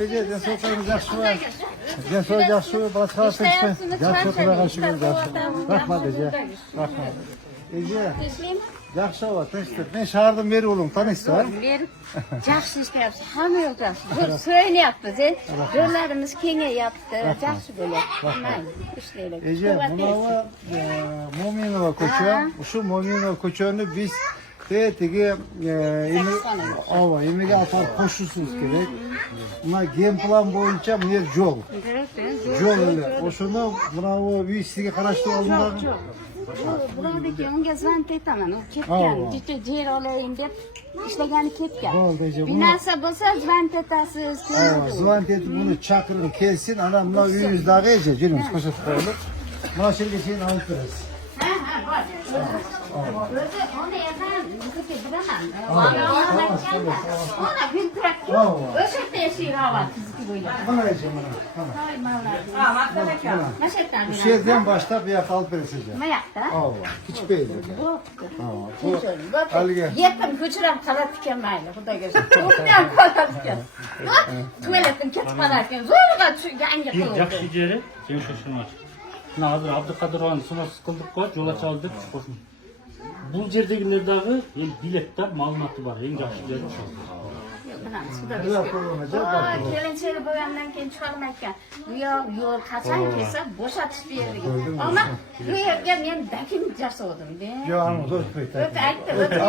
Peki, soğuklarımız yakşı var. Soğuk yakşı var, balık kalsın işte. Yakşı kadar karşı var, yakşı. Bakma Ece, bakma. Ece, yakşı var, tanıştık. Ben çağırdım beri oğlum, tanıştı ha? Ben yaxşı iş yapsın, hamma yok yaxşı. Söyleyapti, sen. Yollarımız kenge yaptı, yaxşı böyle. İşleyelim. Ece, buna Mominova koçu. Şu Mominova koçunu biz tegi emeğe atar koşursunuz gerek. Buna game plan boyunca bunlar yol. Yol öyle. O şunu bravo bir istiga qarashni oldinlar. Buradaki unga zvont etaman, u ketgan. Juda yer olayim deb ishlagani ketgan. Bo'ldi Ece. Bir narsa bo'lsa zvont etasiz. Zvont etib buni chaqiring kelsin. Ana buna uyingizdagi Ece, kelin ko'rsatib qo'yaylik. Mana shu yerga sen olib kirasiz. O'zi ona yerdan bizga bilaman. Ona filtratga o'sha yerda yashayapman bizga bo'ylab. Mana Ece, mana. Voy mavladim. Mana shu yerdan. Şu yerden başlap bir yak alıp veresiz. Nima yoqda? Hiç beyli. Yetim ko'chirib qoladi ekan mayli, xudoga shukr. O'qiyam qoladi ekan. Tualetdan ketib qolar ekan. Zo'rg'a yangi qilib. Yaxshi ijara, sen shoshilmas. Mana hozir Abduqadirovni sunoz qildik-ku, yo'l ochaldik. Bu yerdagilerdagi biletda ma'lumoti bor, eng yaxshi joy shu. Kelinchalik bo'lgandan keyin chiqarmayotgan. Bu yo'l qachon kelsa bo'shatish berdi. Ammo bu yerga men dakim jasodim. Yo, ama zor pek. O'ta aytdi, o'ta.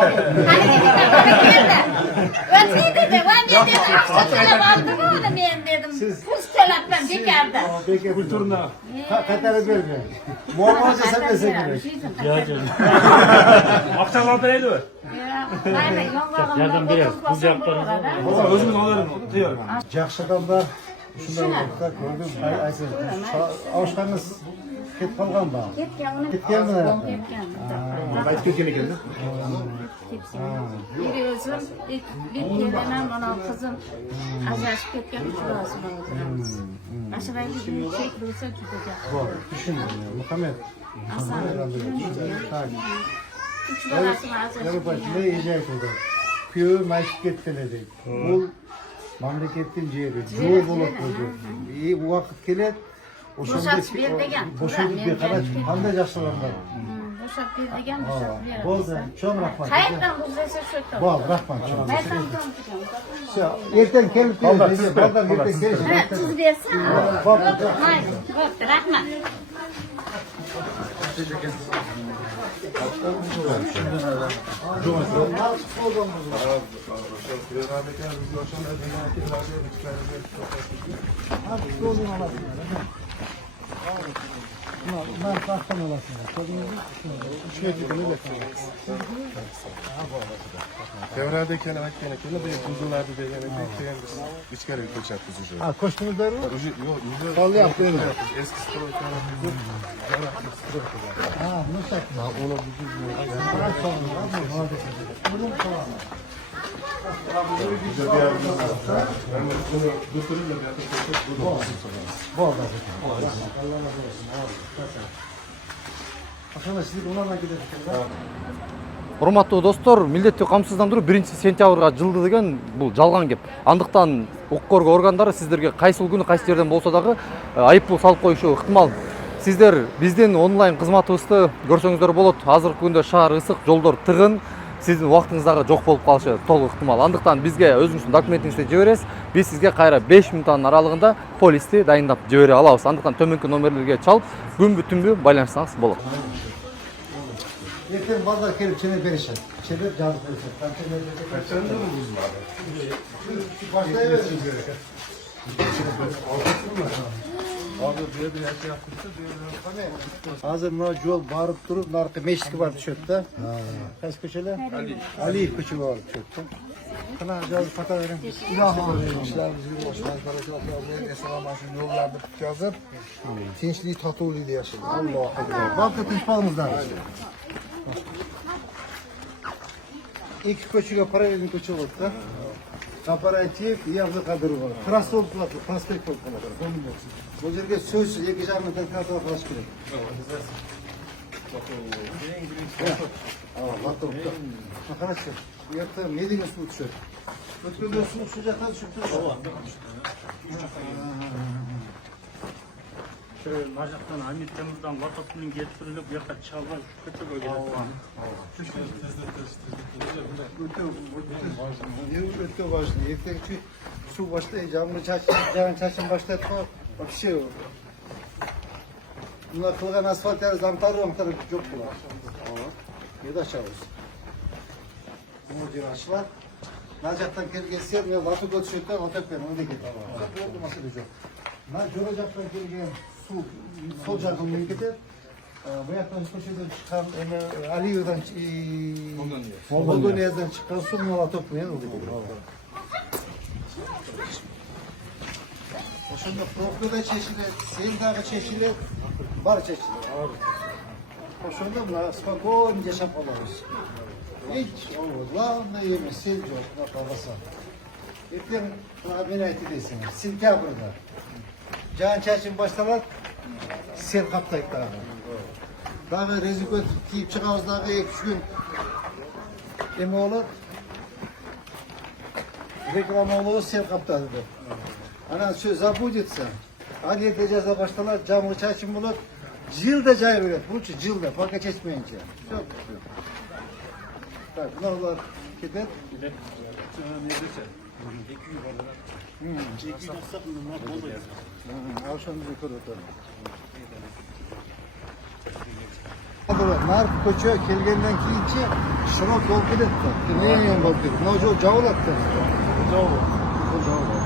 O'tdi dedi, "Van dedi, aksa to'lab oldim-ku, men dedim. Pul to'labman bekarda." Bekar pul turna. Qatarib bergan. Muammoga sadasa kerak. Yo, canım. Akçalar bereydi mi? Mayli, Yardım berasiz. Bu yoqqa Özümüz alırım. Diyor. Yaxshi odamlar shunday vaqtda ko'rdim. Aytsin, oshxonamiz ketib qolgan bu. ketgan uni. Ketganmi? Ketgan. Qaytib ketgan ekan. Biri o'zim, bir kelinim, mana qizim ajrashib ketgan, uchrashib o'tiramiz. Mashalayli chek bo'lsa juda yaxshi. Bor, tushundim. Muhammad. Asan. Uch bolasini ajrashib. Ne yiyecek oldu? Köyü meşgul kettiler. Bu memleketin yeri. Yol bulup koydu. İyi bu vakit gelir. Boşalt bir degan. Boşalt bir kadar. Qanday yaxshilanlar. Boshab ber degan, boshab beradi. Bo'ldi. Cho'ng rahmat. Qayerdan buzlasa shu yerda. Bol, rahmat. Qayerdan Shu ertan kelib keldi. Bozdan ertan keldi. Ha, tuz bersin. Mayli, bo'pti, rahmat. Ben kalktım olasın. Devrede kelebek gerekli. Bir kuzularda da gerekli. Üç kere koçak kuzucu. Ha, koştunuz da mı? Yok, Kallı yaptı öyle. eski stroy Ha, nasıl yaptın? Ha, onu bırak sonra. Bunun falan. Bol da. Arkadaşlar siz ona gidelim. Урматтуу достор, милдеттүү камсыздандыруу 1-сентябрга жылды деген бул жалган кеп. Андыктан укук коргоо органдары сиздерге кайсыл күнү кайсы жерден болсо дагы айыппул салып коюшу ыктымал. Сиздер биздин онлайн кызматыбызды көрсөңүздөр болот. Азыркы күндө шаар ысык, жолдор тыгын, сиздин убактыңыз дагы жок болуп калышы толук ыктымал. Андыктан бизге өзүңүздүн документиңизди жибересиз. Биз сизге кайра 5 мүнөттүн аралыгында полисти дайындап жибере алабыз. Андыктан төмөнкү номерлерге чалып, күнбү түнбү байланышсаңыз болот. Yeter bazı kelip çene perişan. Çene can perişan. Kaçan da mı buz var? Başta evet. Abi bir şey yaptırsa Hazır na yol bağırıp durup narkı meşki var düşürdü. Kaç köşeli? Ali köşeli var düşürdü. Kana cazı fata verin. İşlerimiz bir başlar karakter esalamasın yollarda yazıp tinçliği tatlılı diye yaşadı. Allah Allah. Banka tüspalımızdan. İki köşeye para verin köşe oldu da. Kooperatif yazı kadırı var. Trası oldu da, prospekt oldu da. Bu yerge söz, iki canlı da trası var, flash kırık. Baktım. Arkadaşlar, yoksa Medine su uçuyor. Ötkürde su uçacak, hadi şu Şöyle Najat'tan Hamit'ten vakasının getirilip bu yakta çalvar kötü bölgede. Öte важно. Yeter su başta camlı çarşın başta вообще bunlar kılgan asfalt yani zamtarı çok bular. Ne de çavuz. Bu diyor aşılar. Najat'tan kelgen ser ve latı götürüyor otepten onu da gidiyor. Çok oldu masada çok. Najat'tan kelgen su sol jardan ülkede bu yaktan köşeden çıkan Aliyev'den Moldonya'dan çıkan su mola topluyor. O şimdi Proklu'da çeşitli, Seyirdağı çeşitli, var çeşitli. O şimdi buna spokojno yaşap alırız. Hiç olmaz. Главное yemek, sevgi yok, babası. Ettim, buna beni ettiyseniz, Sentyabr'da. Can Çarşın baştalar, sel kaptaydı daha. Daha rezikot giyip çıkağız daha 2-3 gün. Emi olur, reklam olur, sel kaptadı. Ana şu zabudится. Ali edeceğiz baştalar, camlı Çarşın bulup, Cilde cayır öyle, bu cilde, farka geçmeyince. Çok güzel. Так, bunlar gider. Gider. Neredeyse. 200 var. 200 olsak bunlar oluyor. Akşam yukarı oturalım. Nark koçu kelgenden kiyince şirok yol gidetti. Neye yol gidetti? Ne o cavul attı? Cavul. O cavul.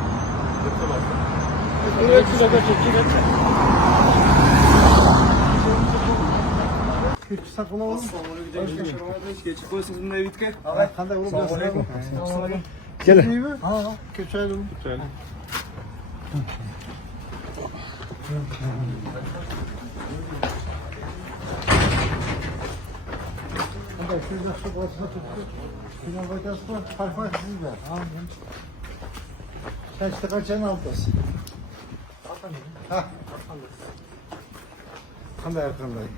Küçük sakın olun. Geçip koysunuz evitke. Evet, kanda vurup gelsin. Gelin. İyi mi? Ha, kötüydüm. Hadi şurada şu başına tuttu. Final bakası var. Fark sizde. Kaçta kaçan altası. Ha. Kanda yakındayım.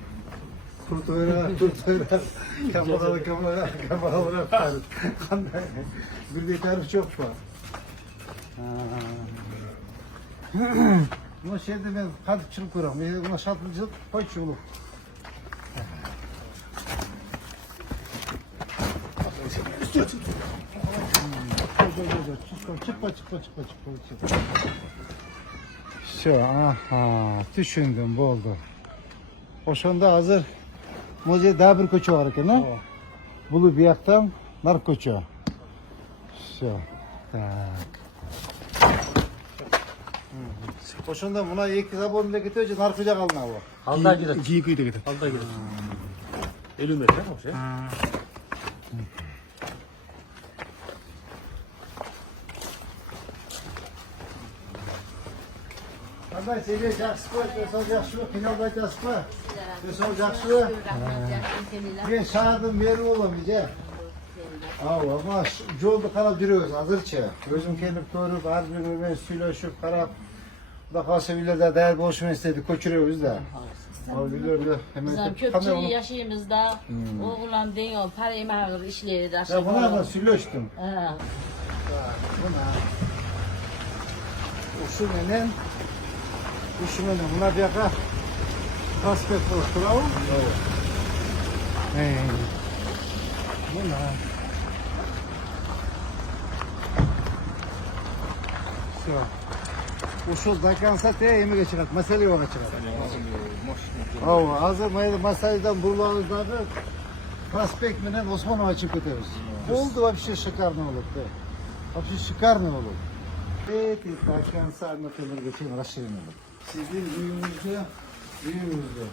Turtuyla. Kameralara tarif. Bir de tarif çok var. Buna şeyde ben kadıkçılık kuram. Buna şatlıcılık koyçuluk. Çıkma. Şu, aha, düşündüm, bu oldu. O şunda hazır. Moze daha bir koçu var ki, ne? Bulu bir yaktan, nar koçu. Şu, tak. O şunda buna ilk zabon bekliyor ki nar koçu kalına bu. Halda gider. Giyi de gider. Halda gider. 50 metre o şey. Ama seni jaksı koy, pesol jaksı, final bakası koy. Pesol jaksı. Ben şahadım beri olamayacak. Ama yolda karab duruyoruz hazırça. Özüm kendip doğrup, her birine söyleşip karab. Daha sevilerde değer boşuna istedik, koçuruyoruz da. Bizim köpçü yaşayımızda oğlan deyiyor, parayı mağır işleri de Ya aşağı. buna da söyleştim. Uşumenin buna bir yaka prospekt oluşturalım. Buna. Şu. Uşul dakansa te yemi geçirat. Mesele yok açıkat. Hazır masaydan burlarınızda prospekt menen Osmanova çıkıp ötüyoruz. Oldu вообще шикарно olur. Вообще шикарно olur. Evet, dakansa anlatılır geçeyim raşirin olur. Sizin büyüğünüzde.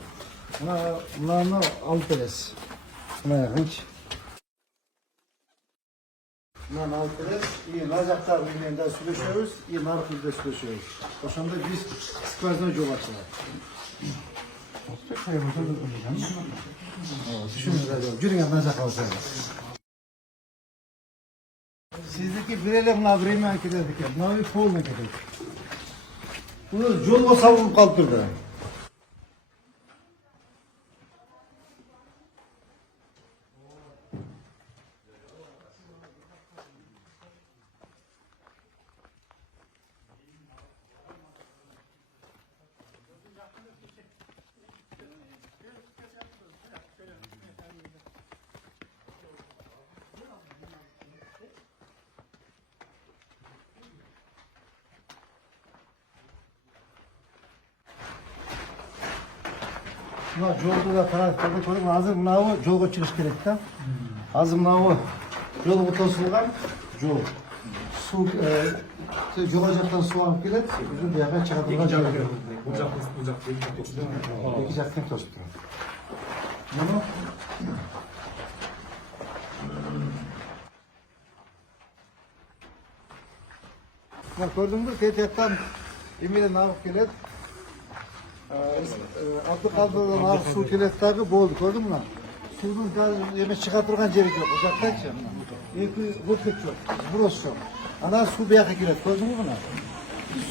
Bunlarını alpeles. Buna yakınç. Bunların alpeles, iyi nazaklar birbirinden sürüşüyoruz, iyi narkızda sürüşüyoruz. O şunda biz skvazdan yol açılar. Düşünün hadi, yürüyün nazak alsanız. Sizdeki bireyle buna время giderdik ya, buna bir polna giderdik. Bunu yolma savurup kaldırdı. Buna yolda da taraftarda koyduk. Hazır mınavu yolga çıkış gerek de. Hazır mınavu yolu tosulgan yol. Su yola jaktan su alıp gelip bizim bir yere çıkartılgan yol. İki jaktan tosuk. Bunu bak gördün mü? Tehdiyetten imiden alıp gelip Abdülkadir'den alıp su gelip tabi boldu. Gördün mü lan? Suyun yemek çıkartırgan yeri yok. Uzaktan ki. İki vıkık yok. Burası yok. Ana su bir yaka girer. Gördün mü buna?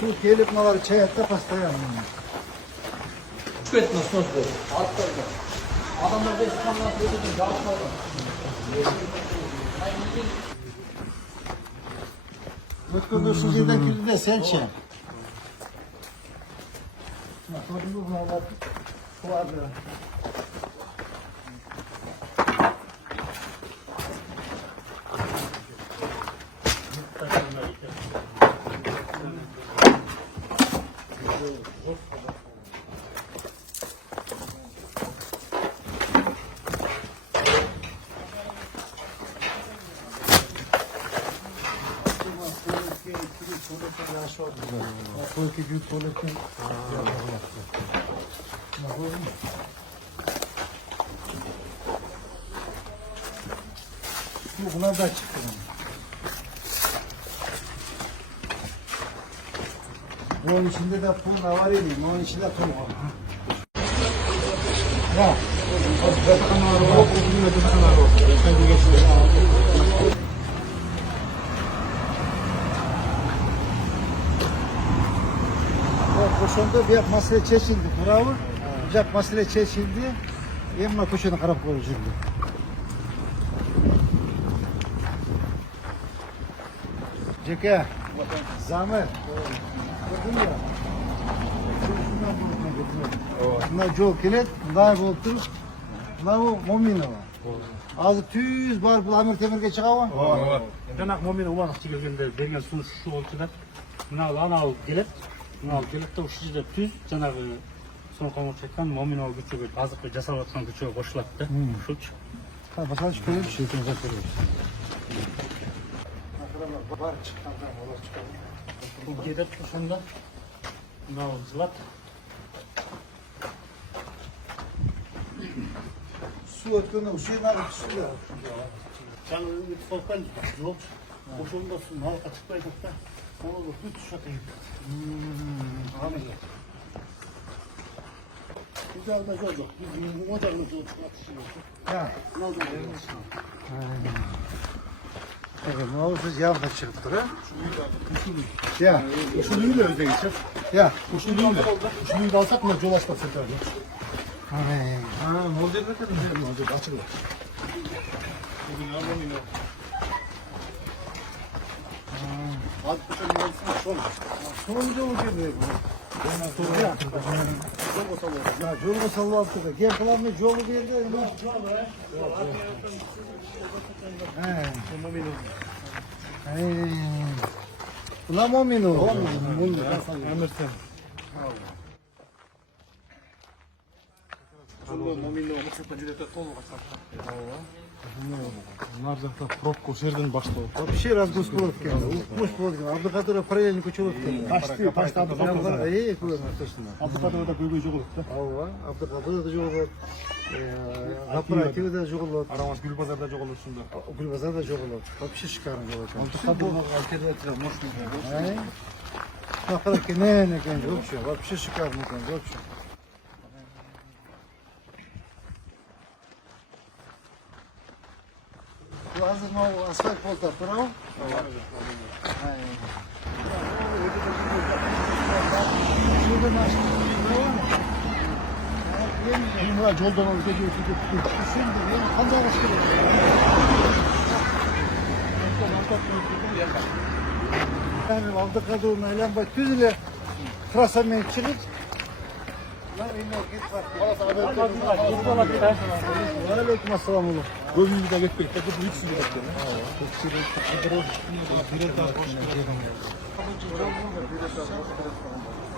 Su gelip bunları çay hatta pastaya yanıyor. Çıkıyorsunuz sonuçta. Adamlar da İslam'dan söylediğin dağıtmadan. Ötkünde su birden kirli de sen çay. Gördün mü buna bak. Bu vardı. Koyki büyük tuvaletin. Bunlar da çıktı. Bunun içinde de pul var ya, bunun içinde pul var. Ya. Koşunda bir masaya çeşildi. Bravo. Bir masaya çeşildi. Emma koşunu karab koyuyordu. Ceke. Zahmet. Gördün mü? Bunlar çok kilit. Bunlar oldu. Bunlar bu momino. Azı tüz var. Bu Amir Temir'e çıkava. Janak momini ulanıp çekilgende bergen sunu şu olçuda. Mına lan alıp gelip, mına alıp gelip de o şişide tüz janagı sunu komur çekken momino güçüge azıkı jasap atkan güçüge koşulattı. Şuç. Ha bakalım şu koyuyor bir şey olacak böyle. Var çıkandan ola çıkalım. Bu gedep şunda. Mına zılat. Su ötkünde suyu ne yapıp su ya? Canlı bir sokan yok. Boşunda su mal açıklayacak da. Onu da tut şatayım. Anladım. Güzel de çocuk. Biz bu ocağını tutuşuyoruz. Ya. Ne oldu? Evet, ne olursa yağ da çıktı ha? Ya. Usulünü de özde geçer. Ya. Usulünü de alsak mı yol açmak sefer. Ay. Ha, model ne kadar güzel olacak açıkla. Bugün anlamıyorum. Hadi kuşun yarısını son. Sonuncu mu geldi bu? Ya. Ya, yolu sallantıda. Gel falan mı yolu verdi? He. Hey. Ulan momino. Anlarsın. Bunlar zaten propko serden başlıyor. Вообще разгрузка болып келді. Ұлтмыш болды. Абдықадыров параллельно көше болып келді. Пашты Абдықадыров. Точно. Абдықадыров да көйгөй жоғалып та. Ооба, Абдықадыров да жоғалады. Апаративі да жоғалады. Арамаш Гүлбазарда жоғалып сонда. Гүлбазар да жоғалады. Вообще шикарно болады. Абдықадыров альтернатива мощный. Ай. Апарат не екен, вообще шикарно екен, вообще. Hazır mı asfalt bolta bravo. Şuradan açtım. Yıllar yoldan alıp gece ötüyor. Şimdi yani kanca başlıyor. Yani Abdülkadir'in eylem bak düzüyle trasamen çıkıp lan eline git bak. Aleyküm assalam oğlum. Gözümüzü de geçmek. Bu hiç sizi bekliyor.